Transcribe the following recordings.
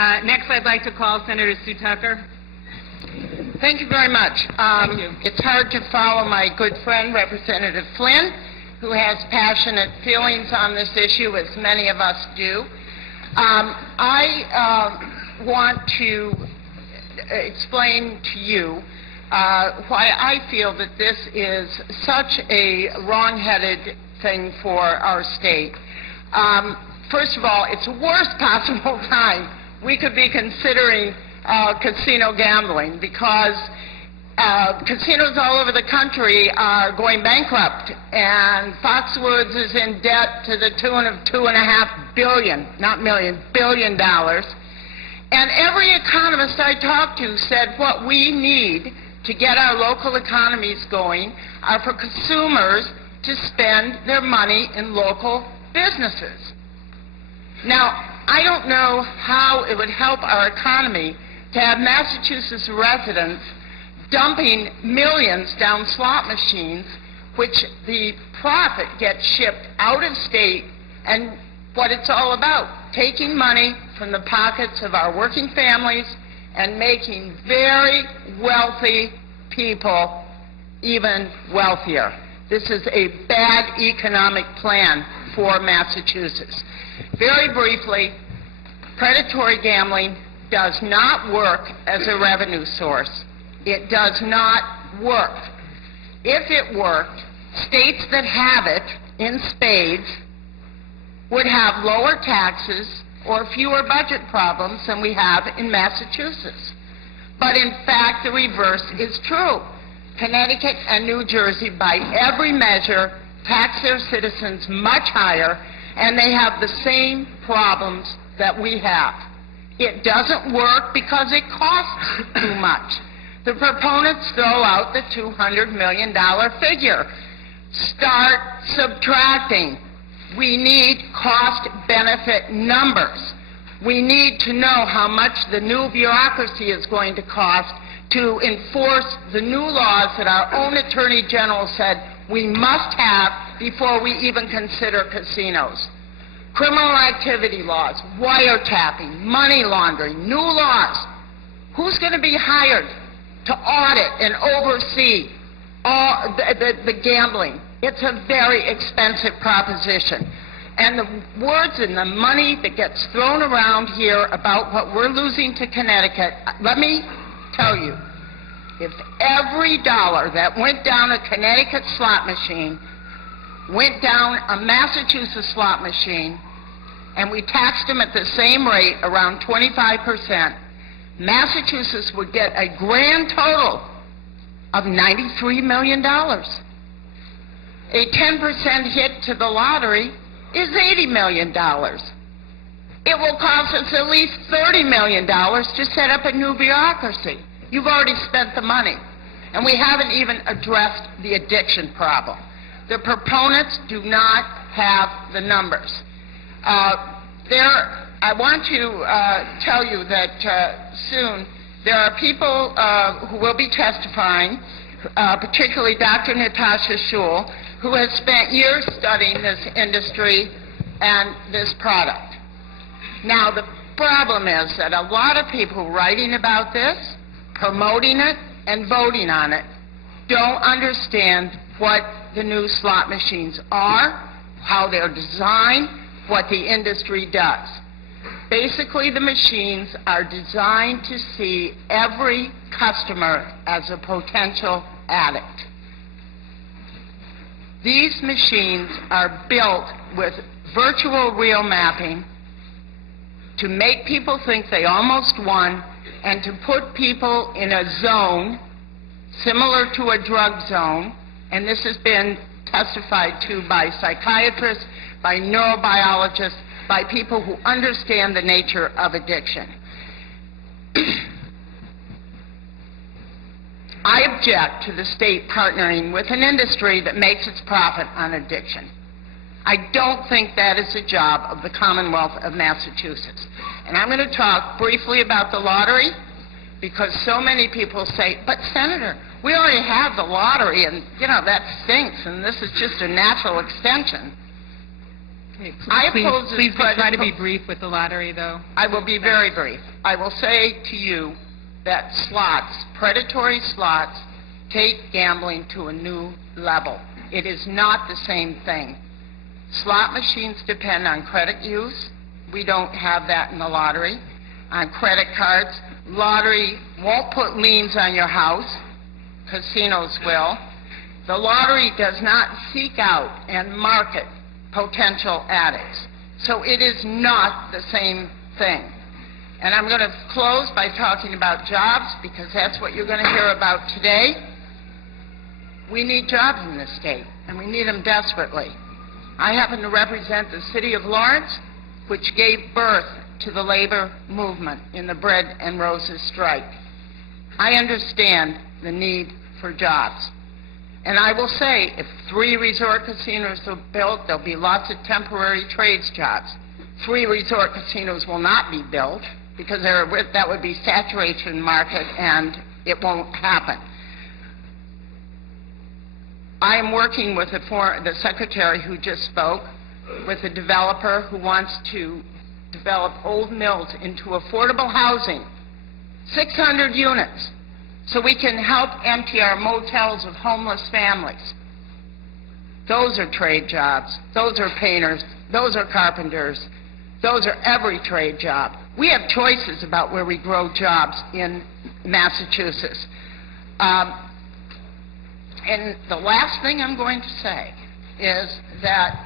Next, I'd like to call Senator Sue Tucker. Thank you very much. Thank you. It's hard to follow my good friend, Representative Flynn, who has passionate feelings on this issue, as many of us do. I want to explain to you why I feel that this is such a wrong-headed thing for our state. First of all, it's the worst possible time we could be considering casino gambling, because casinos all over the country are going bankrupt, and Foxwoods is in debt to the tune of $2.5 billion, not million, $billion. And every economist I talked to said what we need to get our local economies going are for consumers to spend their money in local businesses. Now, I don't know how it would help our economy to have Massachusetts residents dumping millions down slot machines, which the profit gets shipped out of state, and what it's all about, taking money from the pockets of our working families and making very wealthy people even wealthier. This is a bad economic plan for Massachusetts. Very briefly, predatory gambling does not work as a revenue source. It does not work. If it worked, states that have it in spades would have lower taxes or fewer budget problems than we have in Massachusetts. But in fact, the reverse is true. Connecticut and New Jersey, by every measure, tax their citizens much higher, and they have the same problems that we have. It doesn't work because it costs too much. The proponents throw out the $200 million figure. Start subtracting. We need cost-benefit numbers. We need to know how much the new bureaucracy is going to cost to enforce the new laws that our own Attorney General said we must have before we even consider casinos. Criminal activity laws, wiretapping, money laundering, new laws. Who's going to be hired to audit and oversee all the gambling? It's a very expensive proposition. And the words and the money that gets thrown around here about what we're losing to Connecticut, let me tell you, if every dollar that went down a Connecticut slot machine went down a Massachusetts slot machine, and we taxed them at the same rate, around 25%, Massachusetts would get a grand total of $93 million. A 10% hit to the lottery is $80 million. It will cost us at least $30 million to set up a new bureaucracy. You've already spent the money. And we haven't even addressed the addiction problem. The proponents do not have the numbers. I want to tell you that soon there are people who will be testifying, particularly Dr. Natasha Schul, who has spent years studying this industry and this product. Now, the problem is that a lot of people writing about this, promoting it, and voting on it don't understand what the new slot machines are, how they're designed, what the industry does. Basically, the machines are designed to see every customer as a potential addict. These machines are built with virtual real mapping to make people think they almost won and to put people in a zone similar to a drug zone, and this has been testified to by psychiatrists, by neurobiologists, by people who understand the nature of addiction. I object to the state partnering with an industry that makes its profit on addiction. I don't think that is the job of the Commonwealth of Massachusetts. And I'm going to talk briefly about the lottery, because so many people say, but Senator, we already have the lottery, and, that stinks, and this is just a natural extension. Okay, I please, oppose this please try to be credit- brief with the lottery, though. I will be very brief. I will say to you that slots, predatory slots, take gambling to a new level. It is not the same thing. Slot machines depend on credit use. We don't have that in the lottery. On credit cards, lottery won't put liens on your house. Casinos will. The lottery does not seek out and market potential addicts. So it is not the same thing. And I'm going to close by talking about jobs, because that's what you're going to hear about today. We need jobs in this state, and we need them desperately. I happen to represent the city of Lawrence, which gave birth to the labor movement in the Bread and Roses strike. I understand the need for jobs. And I will say, if 3 resort casinos are built, there'll be lots of temporary trades jobs. 3 resort casinos will not be built, because that would be saturation market, and it won't happen. I am working with the secretary who just spoke, with a developer who wants to develop old mills into affordable housing, 600 units, so we can help empty our motels of homeless families. Those are trade jobs. Those are painters. Those are carpenters. Those are every trade job. We have choices about where we grow jobs in Massachusetts. And the last thing I'm going to say is that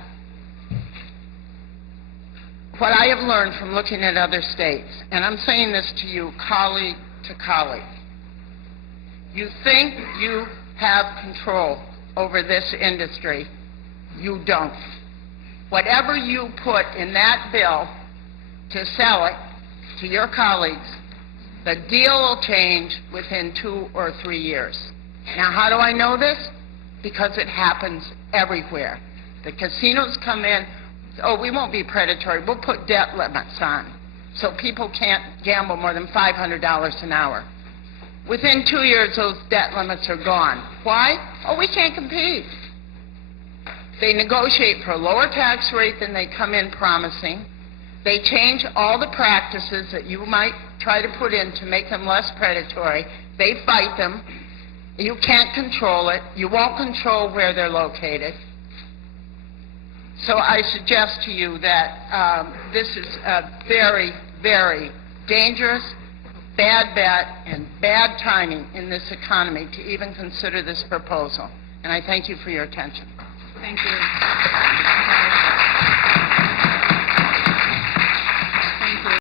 what I have learned from looking at other states, and I'm saying this to you, colleague to colleague, you think you have control over this industry. You don't. Whatever you put in that bill to sell it to your colleagues, the deal will change within 2 or 3 years. Now, how do I know this? Because it happens everywhere. The casinos come in, oh, we won't be predatory, we'll put debt limits on, so people can't gamble more than $500 an hour. Within 2 years, those debt limits are gone. Why? Oh, we can't compete. They negotiate for a lower tax rate than they come in promising. They change all the practices that you might try to put in to make them less predatory. They fight them. You can't control it. You won't control where they're located. So I suggest to you that this is a very, very dangerous, bad bet and bad timing in this economy to even consider this proposal. And I thank you for your attention. Thank you.